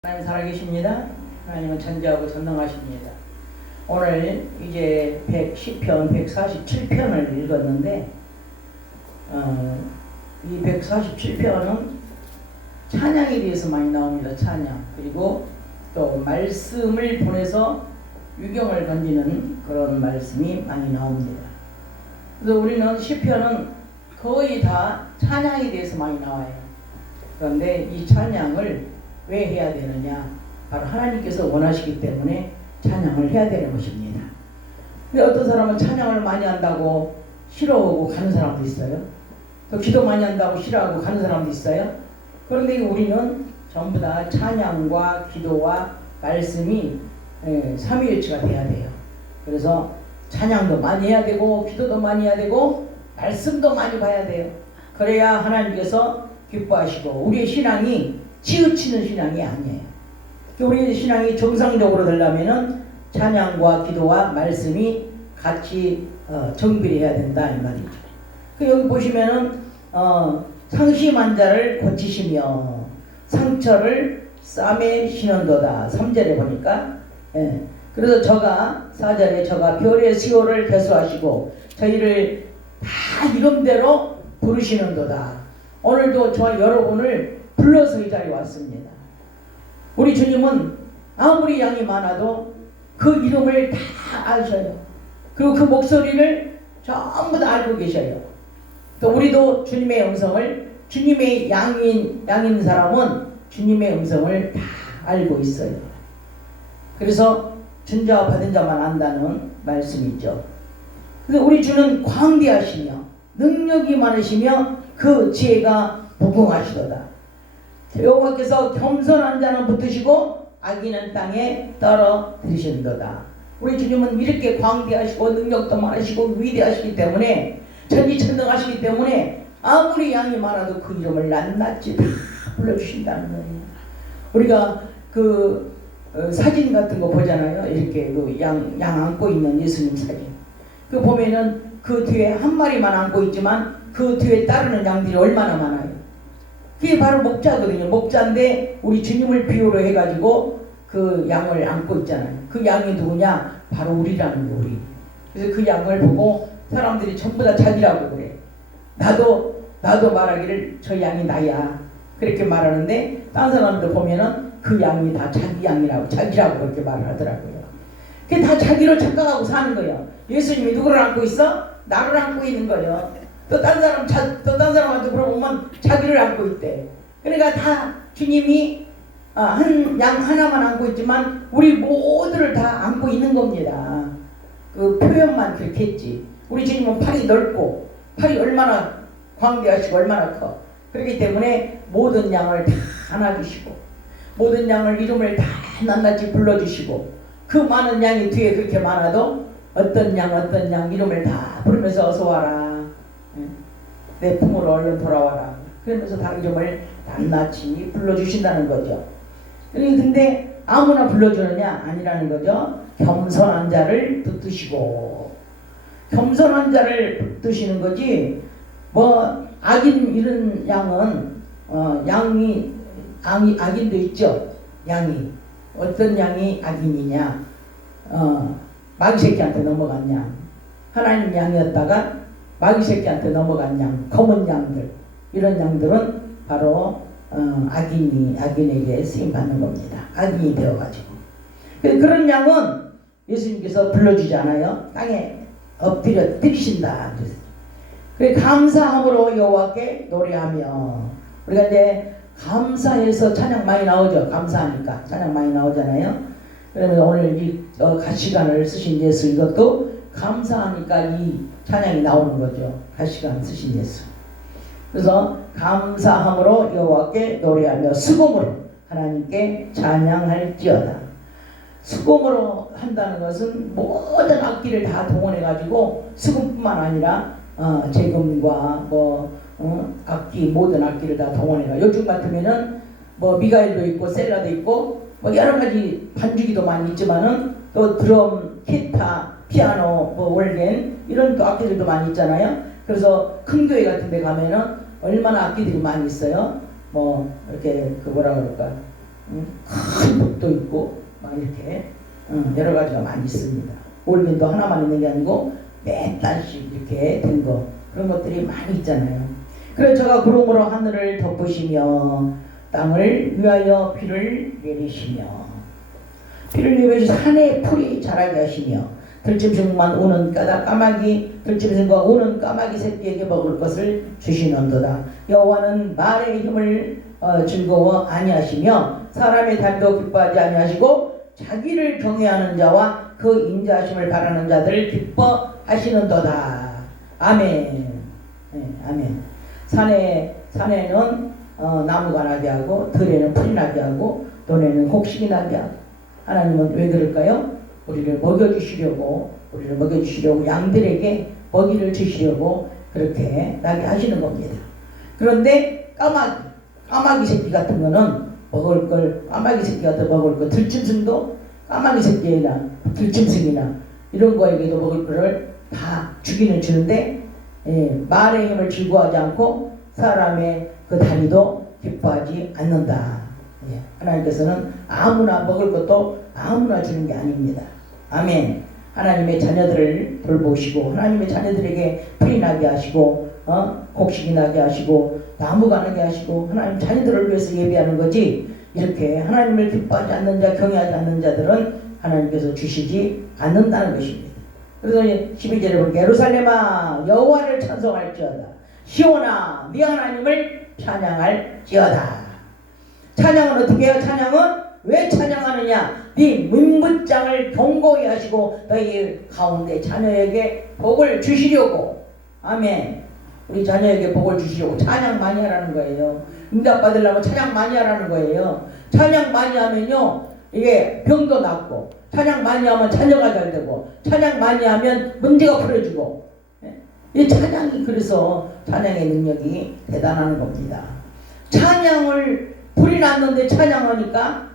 하나님 살아계십니다. 하나님은 전지하고 전능하십니다. 오늘 이제 110편, 147편을 읽었는데 이 147편은 찬양에 대해서 많이 나옵니다. 찬양. 그리고 또 말씀을 보내서 유경을 던지는 그런 말씀이 많이 나옵니다. 그래서 우리는 시편은 거의 다 찬양에 대해서 많이 나와요. 그런데 이 찬양을 왜 해야 되느냐? 바로 하나님께서 원하시기 때문에 찬양을 해야 되는 것입니다. 근데 어떤 사람은 찬양을 많이 한다고 싫어하고 가는 사람도 있어요. 또 기도 많이 한다고 싫어하고 가는 사람도 있어요. 그런데 우리는 전부 다 찬양과 기도와 말씀이 삼위일체가 돼야 돼요. 그래서 찬양도 많이 해야 되고 기도도 많이 해야 되고 말씀도 많이 봐야 돼요. 그래야 하나님께서 기뻐하시고 우리의 신앙이 치우치는 신앙이 아니에요. 우리의 신앙이 정상적으로 되려면은 찬양과 기도와 말씀이 같이 정비해야 된다 이 말이죠. 여기 보시면은 상심한 자를 고치시며 상처를 쌈에 신은도다. 3절에 보니까 그래서 저가 4절에 저가 별의 시호를 대수하시고 저희를 다 이름대로 부르시는도다. 오늘도 저 여러분을 불러서 이 자리에 왔습니다. 우리 주님은 아무리 양이 많아도 그 이름을 다 아셔요. 그리고 그 목소리를 전부 다 알고 계셔요. 또 우리도 주님의 음성을, 주님의 양인 사람은 주님의 음성을 다 알고 있어요. 그래서 준 자와 받은 자만 안다는 말씀이죠. 근데 우리 주는 광대하시며 능력이 많으시며 그 지혜가 무궁하시도다. 여호와께서 겸손한 자는 붙으시고 악인은 땅에 떨어뜨리신도다. 우리 주님은 이렇게 광대하시고 능력도 많으시고 위대하시기 때문에 전지전능하시기 때문에 아무리 양이 많아도 그 이름을 낱낱이 다 불러주신다는 거예요. 우리가 그 사진 같은 거 보잖아요. 이렇게 그 양 안고 있는 예수님 사진. 그 보면은 그 뒤에 한 마리만 안고 있지만 그 뒤에 따르는 양들이 얼마나 많아요. 그게 바로 목자거든요. 목자인데 우리 주님을 비유로 해가지고 그 양을 안고 있잖아요. 그 양이 누구냐? 바로 우리라는 거, 우리. 그래서 그 양을 보고 사람들이 전부 다 자기라고 그래. 나도 말하기를 저 양이 나야. 그렇게 말하는데 다른 사람들 보면은 그 양이 다 자기 양이라고 자기라고 그렇게 말을 하더라고요. 그게 다 자기로 착각하고 사는 거예요. 예수님이 누구를 안고 있어? 나를 안고 있는 거예요. 또 딴 사람한테 물어보면 자기를 안고 있대. 그러니까 다 주님이 한 양 하나만 안고 있지만 우리 모두를 다 안고 있는 겁니다. 그 표현만 그렇게 했지. 우리 주님은 팔이 넓고 팔이 얼마나 광대하시고 얼마나 커. 그렇기 때문에 모든 양을 다 안아주시고 모든 양을 이름을 다 낱낱이 불러주시고 그 많은 양이 뒤에 그렇게 많아도 어떤 양 이름을 다 부르면서 어서 와라. 내 품으로 얼른 돌아와라. 그러면서 다 이름을 낱낱이 불러주신다는 거죠. 근데 아무나 불러주느냐? 아니라는 거죠. 겸손한 자를 붙드시고 겸손한 자를 붙드시는 거지 뭐 악인 이런 양은 악인도 있죠. 양이 어떤 양이 악인이냐? 마귀 새끼한테 넘어간 양. 하나님 양이었다가 마귀 새끼한테 넘어간 양, 검은 양들, 이런 양들은 바로 악인에게 쓰임받는 겁니다. 악인이 되어가지고. 그런 양은 예수님께서 불러주지 않아요. 땅에 엎드려 드리신다. 그래 감사함으로 여호와께 노래하며 우리가 이제 감사해서 찬양 많이 나오죠. 감사하니까 찬양 많이 나오잖아요. 그러면 오늘 이 가시관을 쓰신 예수 이것도 감사하니까 이 찬양이 나오는 거죠. 가시관 쓰신 예수. 그래서 감사함으로 여호와께 노래하며 수금으로 하나님께 찬양할지어다. 수금으로 한다는 것은 모든 악기를 다 동원해 가지고 수금뿐만 아니라 재금과 악기 모든 악기를 다 동원해가 요즘 같으면은 뭐 미가일도 있고 셀라도 있고 뭐 여러 가지 반주기도 많이 있지만은 또 드럼, 기타, 피아노, 올겐 이런 또 악기들도 많이 있잖아요. 그래서 큰 교회 같은 데 가면은 얼마나 악기들이 많이 있어요. 뭐 이렇게 그 뭐라 그럴까 큰 벽도 있고 막 이렇게 여러 가지가 많이 있습니다. 올빈도 하나만 있는 게 아니고 몇 단씩 이렇게 된 거, 그런 것들이 많이 있잖아요. 그래서 제가 그러므로 하늘을 덮으시며 땅을 위하여 비를 내리시며 비를 내리시며 산에 풀이 자라게 하시며 들짐승만 오는 까마귀 들짐승과 오는 까마귀 새끼에게 먹을 것을 주시는도다. 여호와는 말의 힘을 즐거워 아니하시며 사람의 다리도 기뻐하지 아니하시고 자기를 경외하는 자와 그 인자하심을 바라는 자들을 기뻐하시는도다. 아멘. 네, 아멘. 산에는 나무가 나게 하고 들에는 풀이 나게 하고 논에는 곡식이 나게 하고. 하나님은 왜 그럴까요? 우리를 먹여주시려고 양들에게 먹이를 주시려고 그렇게 나게 하시는 겁니다. 그런데 까마귀 새끼 같은 거는 먹을 걸, 까마귀 새끼 같은 먹을 거, 들짐승도 까마귀 새끼나 들짐승이나 이런 거에게도 먹을 거를 다 주기는 주는데, 말의 힘을 즐거워하지 않고 사람의 그 다리도 기뻐하지 않는다. 하나님께서는 아무나 먹을 것도 아무나 주는 게 아닙니다. 아멘. 하나님의 자녀들을 돌보시고 하나님의 자녀들에게 풀이 나게 하시고 곡식이 나게 하시고 나무가 나게 하시고 하나님 자녀들을 위해서 예비하는 거지, 이렇게 하나님을 기뻐하지 않는 자, 경외하지 않는 자들은 하나님께서 주시지 않는다는 것입니다. 그래서 12절에 보니까 예루살렘아 여호와를 찬송할지어다, 시온아 네 하나님을 찬양할지어다. 찬양은 어떻게 해요? 찬양은 왜 찬양하느냐? 네 문붙장을 견고히 하시고 너희 가운데 자녀에게 복을 주시려고. 아멘. 우리 자녀에게 복을 주시려고 찬양 많이 하라는 거예요. 응답 받으려면 찬양 많이 하라는 거예요. 찬양 많이 하면요 이게 병도 낫고, 찬양 많이 하면 자녀가 잘 되고, 찬양 많이 하면 문제가 풀어지고. 이 찬양이, 그래서 찬양의 능력이 대단한 겁니다. 찬양을 불이 났는데 찬양하니까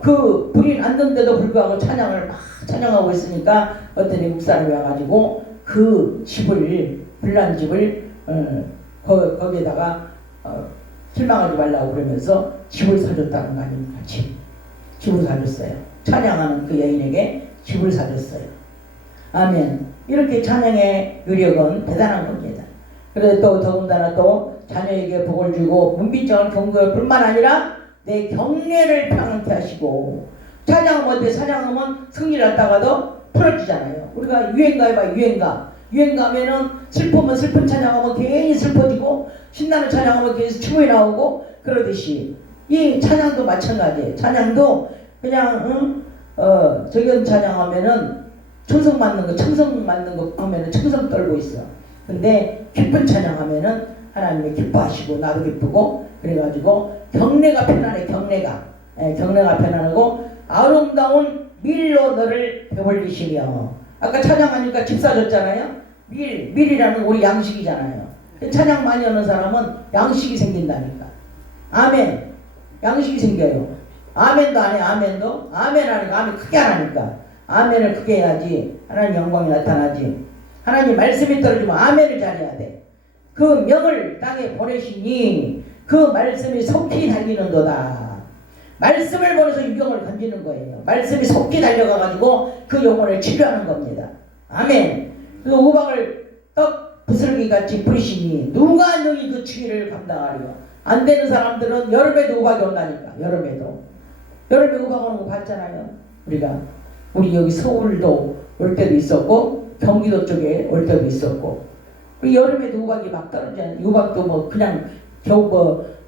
그 불이 났는데도 불구하고 찬양을 막 찬양하고 있으니까 어떤 미국 사람이 와가지고 그 집을, 불난 집을 거기에다가 실망하지 말라고 그러면서 집을 사줬다는 거 아닙니까? 집을 사줬어요. 찬양하는 그 여인에게 집을 사줬어요. 아멘. 이렇게 찬양의 유력은 대단한 겁니다. 그래서 또 더군다나 또 자녀에게 복을 주고 문빗장을 경고할 뿐만 아니라 내 경례를 평안케 하시고. 찬양하면 어때? 찬양하면 승리를 했다가도 풀어지잖아요. 우리가 유행가 해봐. 유행가면은 슬프면 슬픈 찬양하면 괜히 슬퍼지고, 신나는 찬양하면 괜히 춤이 나오고, 그러듯이 이 찬양도 마찬가지예요. 찬양도 그냥 저기 찬양하면은 청성 맞는 거 하면은 청성 떨고 있어. 근데 기쁜 찬양하면은 하나님이 기뻐하시고 나도 기쁘고, 그래가지고 경례가 편안해. 경례가 편안하고 아름다운 밀로 너를 배불리시며. 아까 찬양하니까 집 사줬잖아요. 밀이라는 우리 양식이잖아요. 찬양 많이 하는 사람은 양식이 생긴다니까. 아멘. 양식이 생겨요. 아멘도 안 해. 아멘도 아멘 하니까, 아멘 크게 하라니까. 아멘을 크게 해야지 하나님 영광이 나타나지. 하나님 말씀이 떨어지면 아멘을 잘해야 돼. 그 명을 땅에 보내시니 그 말씀이 속히 달리는도다. 말씀을 보내서 유경을 건지는 거예요. 말씀이 속히 달려가가지고 그 영혼을 치료하는 겁니다. 아멘. 그 우박을 떡 부스러기 같이 뿌리시니 누가 너희 그 추위를 감당하리요. 안 되는 사람들은 여름에도 우박이 온다니까. 여름에 우박 오는 거 봤잖아요. 우리 여기 서울도 올 때도 있었고 경기도 쪽에 올 때도 있었고, 우리 여름에도 우박이 막 떨어지잖아요. 우박도 뭐 그냥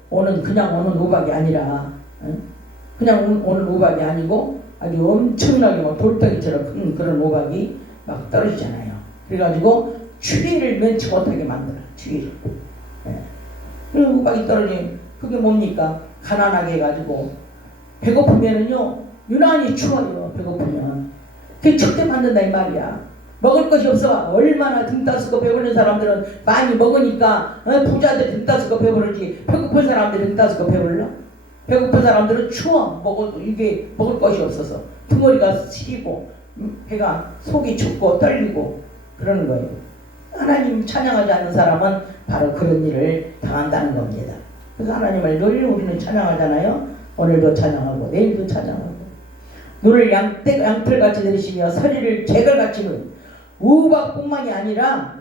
오는 우박이 아니라, 그냥 오는 우박이 아니고 아주 엄청나게 뭐 돌덩이처럼 큰 그런 우박이 막 떨어지잖아요. 그래가지고 추위를 면치 못하게 만들어. 추위를. 그런 우박이 떨어지면 그게 뭡니까? 가난하게 해가지고 배고프면은요 유난히 추워요. 배고프면 그게 춥게 만든다 이 말이야. 먹을 것이 없어. 얼마나 등 따스고 배부른 사람들은 많이 먹으니까 부자들 등 따스고 배부르지, 배고픈 사람들 등 따스고 배불러? 배고픈 사람들은 추워. 먹어도 이게 먹을 것이 없어서 등허리가 시리고 배가 속이 춥고 떨리고 그러는 거예요. 하나님 찬양하지 않는 사람은 바로 그런 일을 당한다는 겁니다. 그래서 하나님을 늘 우리는 찬양하잖아요. 오늘도 찬양하고 내일도 찬양하고 눈을 양털같이 들이시며 서리를 재갈같이 우박뿐만이 아니라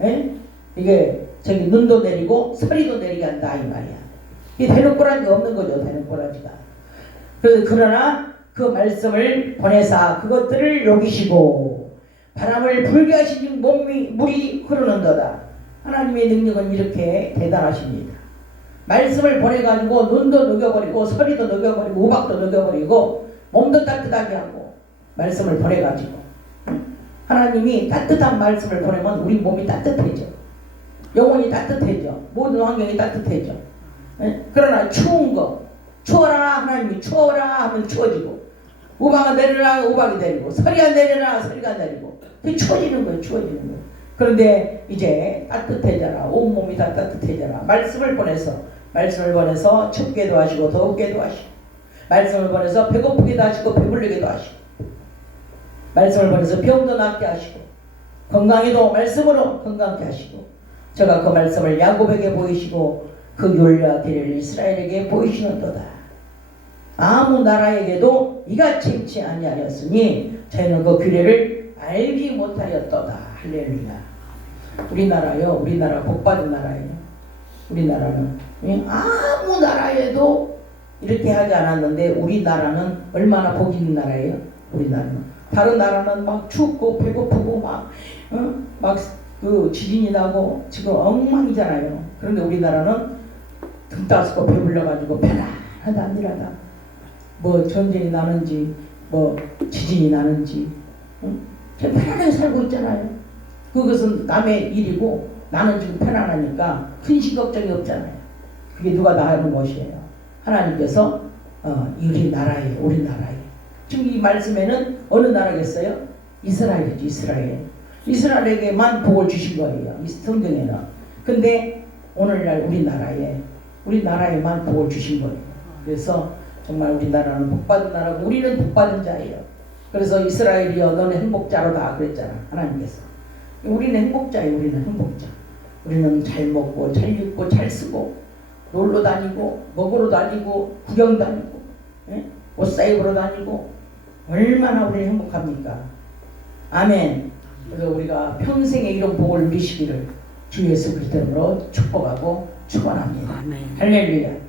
에? 이게 저기 눈도 내리고 서리도 내리게 한다 이 말이야. 이게 되는 꼬라지가 없는 거죠. 되는 꼬라지가. 그러나 그 말씀을 보내사 그것들을 녹이시고 바람을 불게 하시니 물이 흐르는도다. 하나님의 능력은 이렇게 대단하십니다. 말씀을 보내가지고 눈도 녹여버리고 서리도 녹여버리고 우박도 녹여버리고 몸도 따뜻하게 하고 말씀을 보내가지고 하나님이 따뜻한 말씀을 보내면 우리 몸이 따뜻해져. 영혼이 따뜻해져. 모든 환경이 따뜻해져. 그러나 추운 거 추워라 하나님이 추워라 하면 추워지고 우박아 내려라 우박이 내리고 서리가 내려라 서리가 내리고 추워지는 거예요. 추워지는 거예요. 그런데 이제 따뜻해져라. 온몸이 다 따뜻해져라. 말씀을 보내서 춥게도 하시고 더웁게도 하시고 말씀을 보내서 배고프게도 하시고 배불리게도 하시고 말씀을 보내서 병도 낫게 하시고 건강에도 말씀으로 건강케 하시고 제가 그 말씀을 야곱에게 보이시고 그 율과 길을 이스라엘에게 보이시는도다. 아무 나라에게도 이같이 행치 아니하였으니 저희는 그 규례를 알지 못하였도다. 할렐루야. 우리나라 복받은 나라예요. 우리나라는 아무 나라에도 이렇게 하지 않았는데 우리나라는 얼마나 복 있는 나라예요. 우리나라는 다른 나라는 막 춥고 배고프고 막 그 지진이 나고 지금 엉망이잖아요. 그런데 우리나라는 등 따스고 배불러가지고 편안하다 안일하다. 뭐 전쟁이 나는지 뭐 지진이 나는지 편안하게 살고 있잖아요. 그것은 남의 일이고 나는 지금 편안하니까 근심 걱정이 없잖아요. 그게 누가 다 하는 것이에요. 하나님께서 우리나라에 지금 이 말씀에는 어느 나라겠어요? 이스라엘이죠. 이스라엘에게만 복을 주신 거예요. 이 성경에는. 근데 오늘날 우리나라에만 복을 주신 거예요. 그래서 정말 우리나라는 복받은 나라고 우리는 복받은 자예요. 그래서 이스라엘이여 너는 행복자로다 그랬잖아. 하나님께서. 우리는 행복자예요. 우리는 행복자. 우리는 잘 먹고 잘 입고 잘 쓰고 놀러 다니고 먹으러 다니고 구경 다니고 옷 사입으러 다니고 얼마나 우리는 행복합니까? 아멘. 그래서 우리가 평생에 이런 복을 누리시기를 주 예수 그리스도로 축복하고 축원합니다. 할렐루야.